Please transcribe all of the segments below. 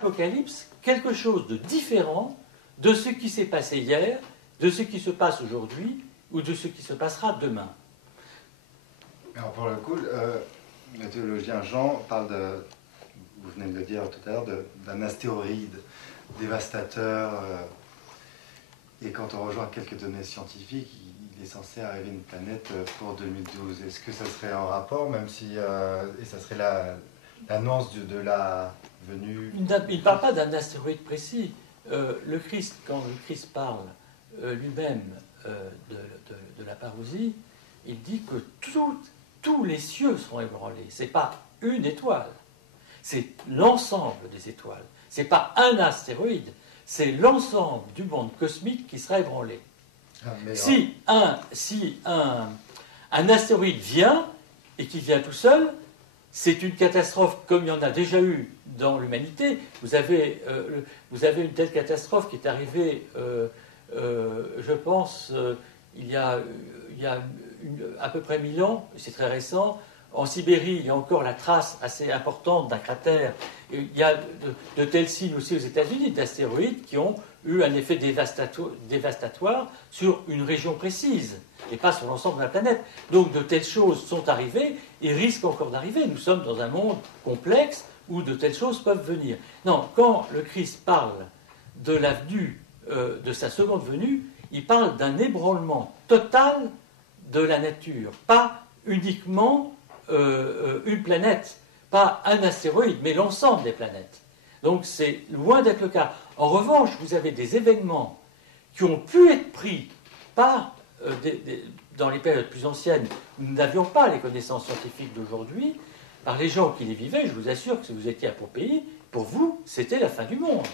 Apocalypse quelque chose de différent de ce qui s'est passé hier, de ce qui se passe aujourd'hui ou de ce qui se passera demain. Alors pour le coup, le théologien Jean parle de, vous venez de le dire tout à l'heure, d'un astéroïde dévastateur. Et quand on rejoint quelques données scientifiques, il est censé arriver une planète pour 2012. Est-ce que ça serait en rapport, même si et ça serait l'annonce de la venue? Il ne parle pas d'un astéroïde précis. Le Christ, quand le Christ parle lui-même de la parousie, il dit que tous les cieux seront ébranlés. Ce n'est pas une étoile, c'est l'ensemble des étoiles. Ce n'est pas un astéroïde, c'est l'ensemble du monde cosmique qui sera ébranlé. Si un astéroïde vient, et qu'il vient tout seul, c'est une catastrophe comme il y en a déjà eu dans l'humanité. Vous avez une telle catastrophe qui est arrivée, je pense, il y a à peu près 1000 ans, c'est très récent. En Sibérie, il y a encore la trace assez importante d'un cratère. Il y a de tels signes aussi aux États-Unis, d'astéroïdes qui ont eu un effet dévastatoire sur une région précise, et pas sur l'ensemble de la planète. Donc de telles choses sont arrivées et risquent encore d'arriver. Nous sommes dans un monde complexe où de telles choses peuvent venir. Non, quand le Christ parle de la venue, de sa seconde venue, il parle d'un ébranlement total de la nature, pas uniquement une planète, pas un astéroïde, mais l'ensemble des planètes. Donc c'est loin d'être le cas. En revanche, vous avez des événements qui ont pu être pris par, dans les périodes plus anciennes, où nous n'avions pas les connaissances scientifiques d'aujourd'hui, par les gens qui les vivaient. Je vous assure que si vous étiez à Pompéi, pour vous, c'était la fin du monde.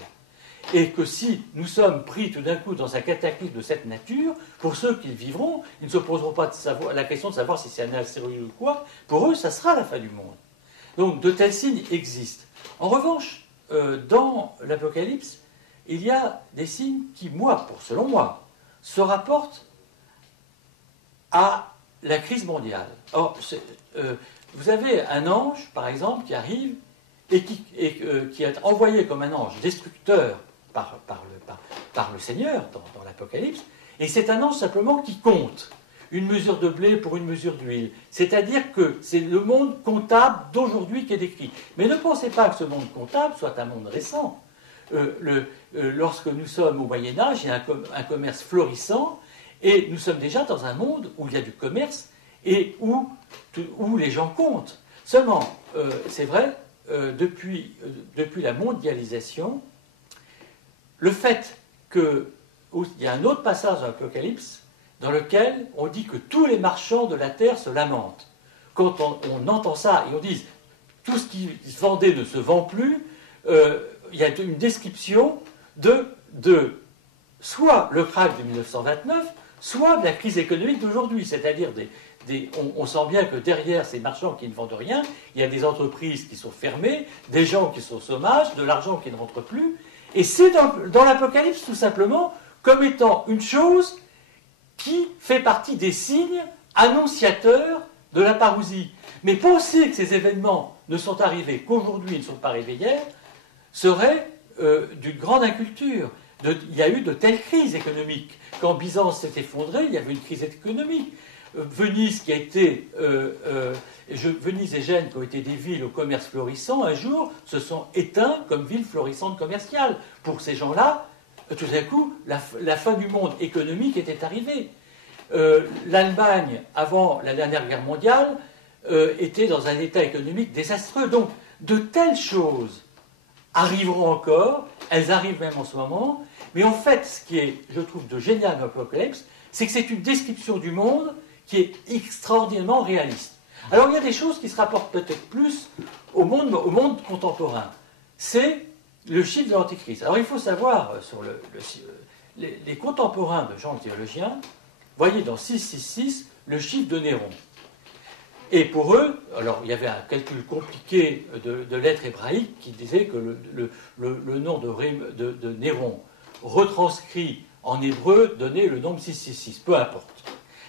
Et que si nous sommes pris tout d'un coup dans un cataclysme de cette nature, pour ceux qui le vivront, ils ne se poseront pas la question de savoir si c'est un astéroïde ou quoi. Pour eux, ça sera la fin du monde. Donc de tels signes existent. En revanche, dans l'Apocalypse, il y a des signes qui, selon moi, se rapportent à la crise mondiale. Or, vous avez un ange, par exemple, qui arrive et qui est envoyé comme un ange destructeur par le Seigneur dans l'Apocalypse, et c'est un ange simplement qui compte une mesure de blé pour une mesure d'huile. C'est-à-dire que c'est le monde comptable d'aujourd'hui qui est décrit. Mais ne pensez pas que ce monde comptable soit un monde récent. Lorsque nous sommes au Moyen-Âge, il y a un commerce florissant, et nous sommes déjà dans un monde où il y a du commerce et où les gens comptent. Seulement, c'est vrai, depuis la mondialisation, le fait qu'il y a un autre passage dans l'Apocalypse dans lequel on dit que tous les marchands de la terre se lamentent. Quand on entend ça et on dit tout ce qui se vendait ne se vend plus, il y a une description de soit le krach de 1929, soit de la crise économique d'aujourd'hui. C'est-à-dire, on sent bien que derrière ces marchands qui ne vendent rien, il y a des entreprises qui sont fermées, des gens qui sont au chômage, de l'argent qui ne rentre plus. Et c'est dans l'Apocalypse, tout simplement, comme étant une chose qui fait partie des signes annonciateurs de la parousie. Mais penser que ces événements ne sont arrivés qu'aujourd'hui, ils ne sont pas arrivés hier, serait d'une grande inculture. Il y a eu de telles crises économiques. Quand Byzance s'est effondrée, il y avait une crise économique. Venise, Venise et Gênes, qui ont été des villes au commerce florissant, un jour se sont éteints comme villes florissantes commerciales. Pour ces gens-là, tout d'un coup, la fin du monde économique était arrivée. L'Allemagne, avant la dernière guerre mondiale, était dans un état économique désastreux. Donc, de telles choses arriveront encore, elles arrivent même en ce moment, mais en fait, ce qui est, je trouve, de génial dans l'Apocalypse, c'est que c'est une description du monde qui est extraordinairement réaliste. Alors, il y a des choses qui se rapportent peut-être plus au monde contemporain. C'est le chiffre de l'Antéchrist. Alors, il faut savoir, sur les contemporains de Jean le théologien, voyez dans 666 le chiffre de Néron. Et pour eux, alors il y avait un calcul compliqué de lettres hébraïques qui disait que le nom de Néron retranscrit en hébreu donnait le nombre 666, peu importe.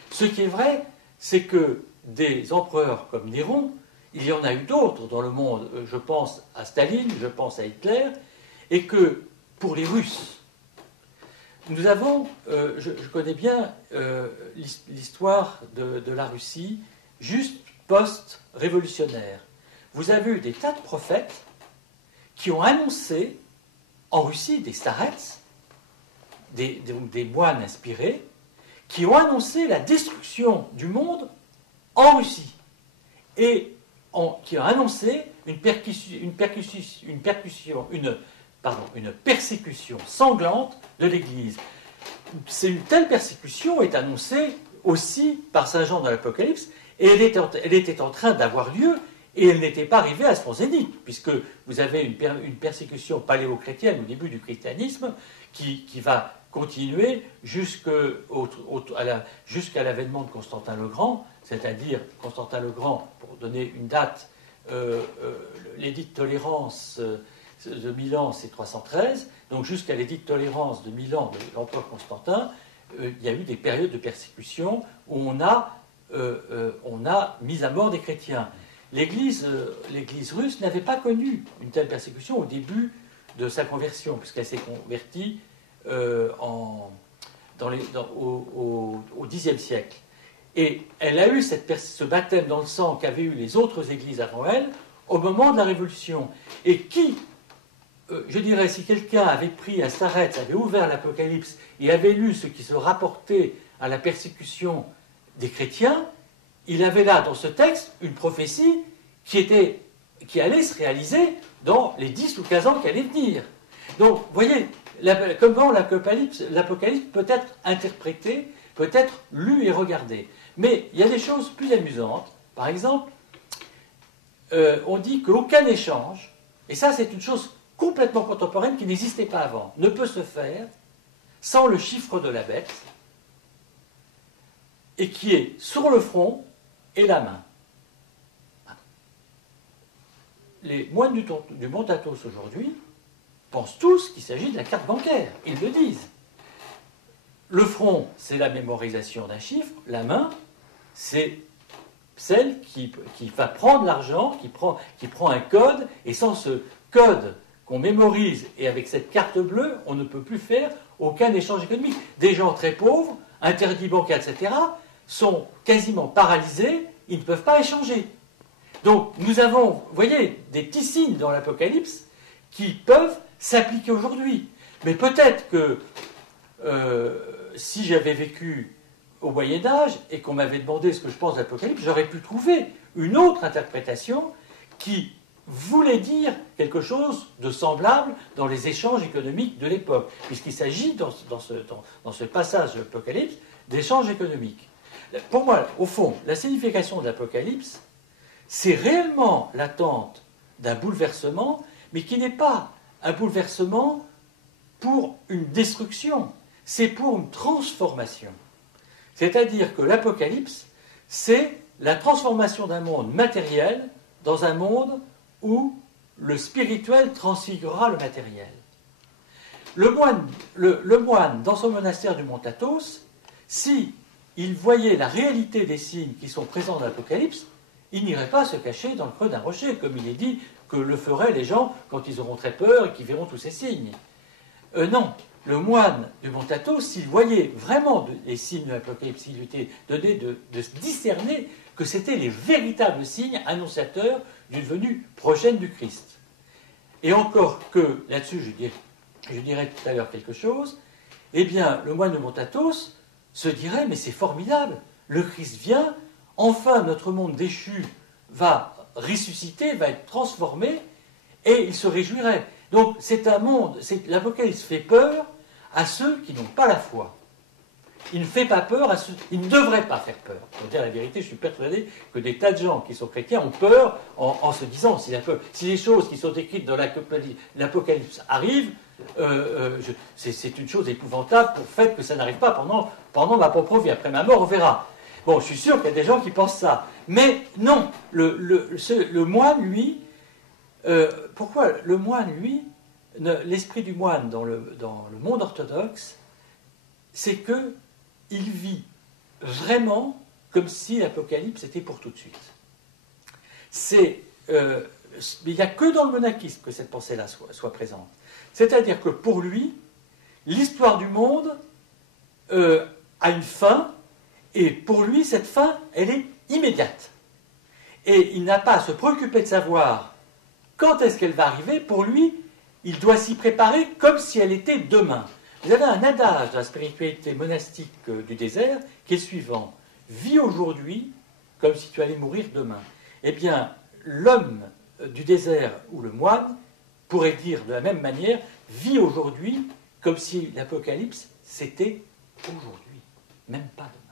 Ce qui est vrai, c'est que des empereurs comme Néron, il y en a eu d'autres dans le monde, je pense à Staline, je pense à Hitler, et que pour les Russes, nous avons, je connais bien l'histoire de la Russie, juste post-révolutionnaire. Vous avez eu des tas de prophètes qui ont annoncé, en Russie, des starets, des moines inspirés, qui ont annoncé la destruction du monde en Russie, et qui ont annoncé une persécution sanglante de l'Église. Une telle persécution est annoncée aussi par Saint Jean dans l'Apocalypse, et elle était en train d'avoir lieu, et elle n'était pas arrivée à son zénith, puisque vous avez une persécution paléochrétienne au début du christianisme qui va continuer jusqu'à l'avènement de Constantin le Grand, c'est-à-dire Constantin le Grand, pour donner une date, l'édit de tolérance de Milan, c'est 313, donc jusqu'à l'édit de tolérance de Milan de l'empereur Constantin, il y a eu des périodes de persécution où on a mis à mort des chrétiens. L'Église russe n'avait pas connu une telle persécution au début de sa conversion, puisqu'elle s'est convertie au Xe siècle. Et elle a eu ce baptême dans le sang qu'avaient eu les autres églises avant elle au moment de la Révolution. Et je dirais, si quelqu'un avait pris un starets, avait ouvert l'Apocalypse et avait lu ce qui se rapportait à la persécution des chrétiens, il avait là, dans ce texte, une prophétie qui allait se réaliser dans les 10 ou 15 ans qui allaient venir. Donc, vous voyez, comment l'Apocalypse peut être interprété, peut être lu et regardé. Mais il y a des choses plus amusantes. Par exemple, on dit qu'aucun échange, et ça c'est une chose complètement contemporaine qui n'existait pas avant, ne peut se faire sans le chiffre de la bête, et qui est sur le front et la main. Les moines du Mont Athos aujourd'hui pensent tous qu'il s'agit de la carte bancaire. Ils le disent. Le front, c'est la mémorisation d'un chiffre. La main, c'est celle qui va prendre l'argent, qui prend un code. Et sans ce code qu'on mémorise, et avec cette carte bleue, on ne peut plus faire aucun échange économique. Des gens très pauvres, interdits bancaires, etc., sont quasiment paralysés. Ils ne peuvent pas échanger. Donc, nous avons, vous voyez, des petits signes dans l'Apocalypse qui peuvent s'appliquer aujourd'hui. Mais peut-être que si j'avais vécu au Moyen-Âge et qu'on m'avait demandé ce que je pense de l'Apocalypse, j'aurais pu trouver une autre interprétation qui voulait dire quelque chose de semblable dans les échanges économiques de l'époque, puisqu'il s'agit dans ce passage de l'Apocalypse d'échanges économiques. Pour moi, au fond, la signification de l'Apocalypse, c'est réellement l'attente d'un bouleversement, mais qui n'est pas un bouleversement pour une destruction, c'est pour une transformation. C'est-à-dire que l'Apocalypse, c'est la transformation d'un monde matériel dans un monde où le spirituel transfigurera le matériel. Le moine, dans son monastère du Mont Athos, si il voyait la réalité des signes qui sont présents dans l'Apocalypse, il n'irait pas se cacher dans le creux d'un rocher, comme il est dit que le feraient les gens quand ils auront très peur et qu'ils verront tous ces signes. Non, le moine du Mont Athos, s'il voyait vraiment les signes de l'Apocalypse, il lui était donné de discerner que c'étaient les véritables signes annonciateurs d'une venue prochaine du Christ. Et encore que, là-dessus, je dirais tout à l'heure quelque chose, eh bien, le moine de Mont Athos se dirait, mais c'est formidable, le Christ vient, enfin notre monde déchu va ressusciter, va être transformé, et il se réjouirait. Donc c'est un monde, l'Apocalypse fait peur à ceux qui n'ont pas la foi. Il ne fait pas peur à ceux, il ne devrait pas faire peur. Pour dire la vérité, je suis persuadé que des tas de gens qui sont chrétiens ont peur en se disant, si les choses qui sont écrites dans l'Apocalypse arrivent, c'est une chose épouvantable pour le fait que ça n'arrive pas pendant ma propre vie. Après ma mort, on verra. Bon, je suis sûr qu'il y a des gens qui pensent ça. Mais non, le moine, lui, pourquoi le moine, lui, l'esprit du moine dans le monde orthodoxe, c'est qu'il vit vraiment comme si l'Apocalypse était pour tout de suite. C'est Mais il n'y a que dans le monachisme que cette pensée-là soit présente. C'est-à-dire que pour lui, l'histoire du monde a une fin, et pour lui, cette fin, elle est immédiate. Et il n'a pas à se préoccuper de savoir quand est-ce qu'elle va arriver. Pour lui, il doit s'y préparer comme si elle était demain. Vous avez un adage de la spiritualité monastique du désert qui est le suivant. Vis aujourd'hui comme si tu allais mourir demain. Eh bien, l'homme du désert ou le moine pourrait dire de la même manière, vis aujourd'hui comme si l'apocalypse c'était aujourd'hui, même pas demain.